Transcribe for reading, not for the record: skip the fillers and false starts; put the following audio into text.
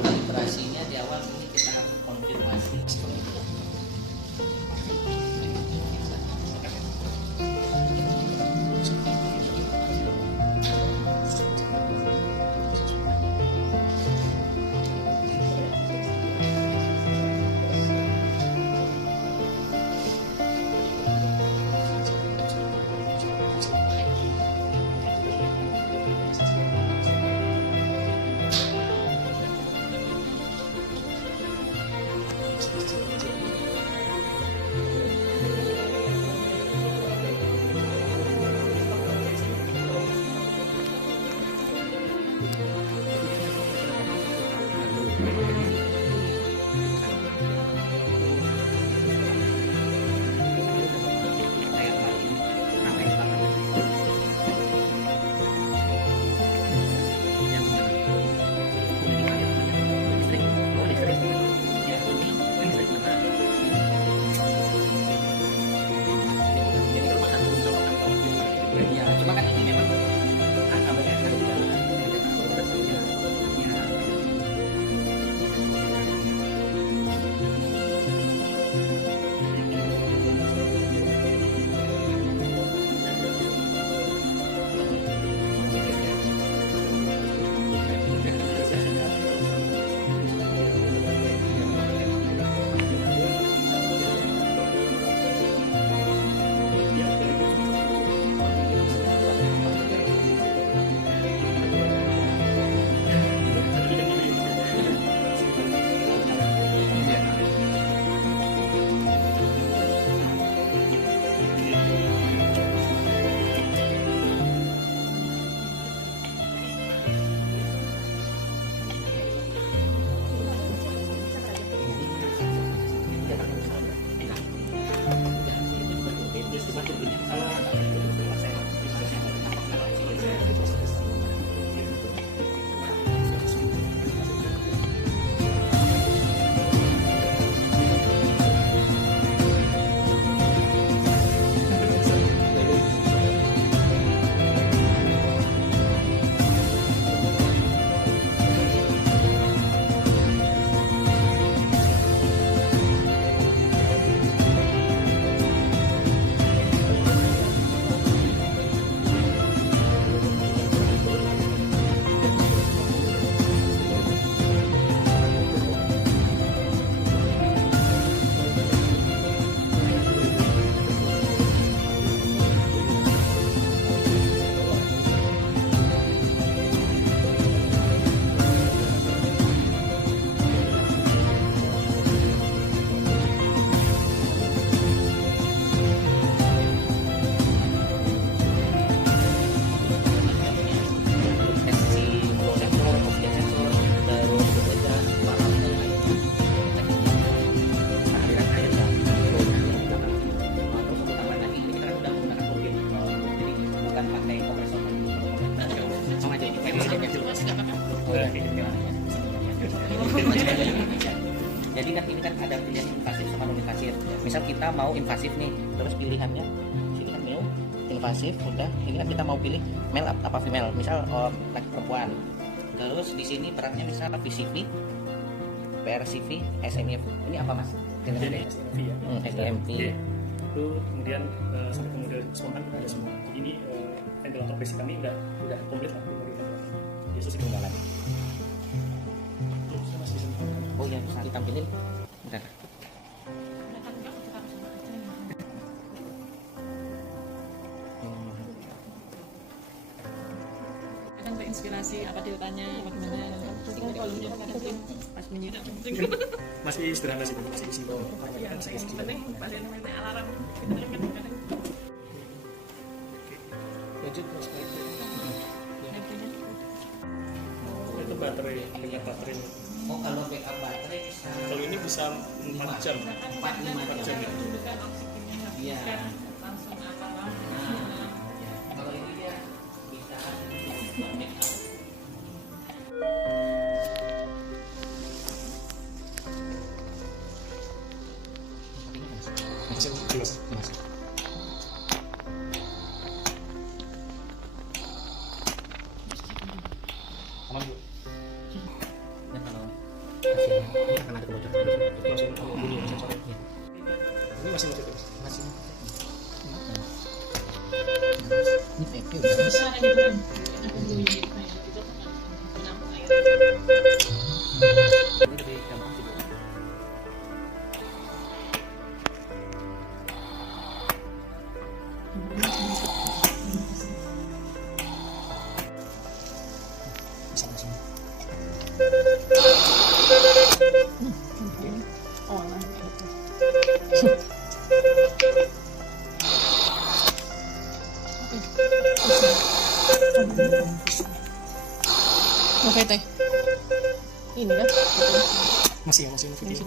Kalibrasinya di awal ini kita konfirmasi. Jadi kan ini kan ada pilihan invasif sama non invasif. Misal kita mau invasif nih, terus pilihannya sini kan male, invasif, udah. Ini kan kita mau pilih male apa female. Misal laki perempuan. Terus di sini beratnya misal VCV, PRCV, SMF. Ini apa mas? Jadi STMV ya. STMV. Itu kemudian sampai kemudian spontan ada semua. Jadi ini ventilator basic kami udah komplit lah dari ventilator. Yesus ketinggalan. Oh ya, bisa ditampilin. Bentar. Kan terinspirasi apa ditanya bagaimana penting volumenya penting pas menyidak penting. Masih sederhana sih, masih isi bawah. Iya, penting pasien minta alarm. Lanjut mas itu baterai dengan baterai. Oh kalau backup baterai bisa. Kalau ini bisa 4 jam. 4 jam. Iya. Langsung alarm. Nah, kalau ini dia Aman bu. Dan kalau hasilnya ini akan ada kebocoran. Langsung bunyi sensornya. Iya. Ini masih terus. Masih. Ini VP udah. Bisa ada yang belum. Ada bunyi gitu kayak itu kan air. Ini lebih gampang sih bu. Bisa langsung. Oh, lah. Oke teh. Ini kan? Masih putih.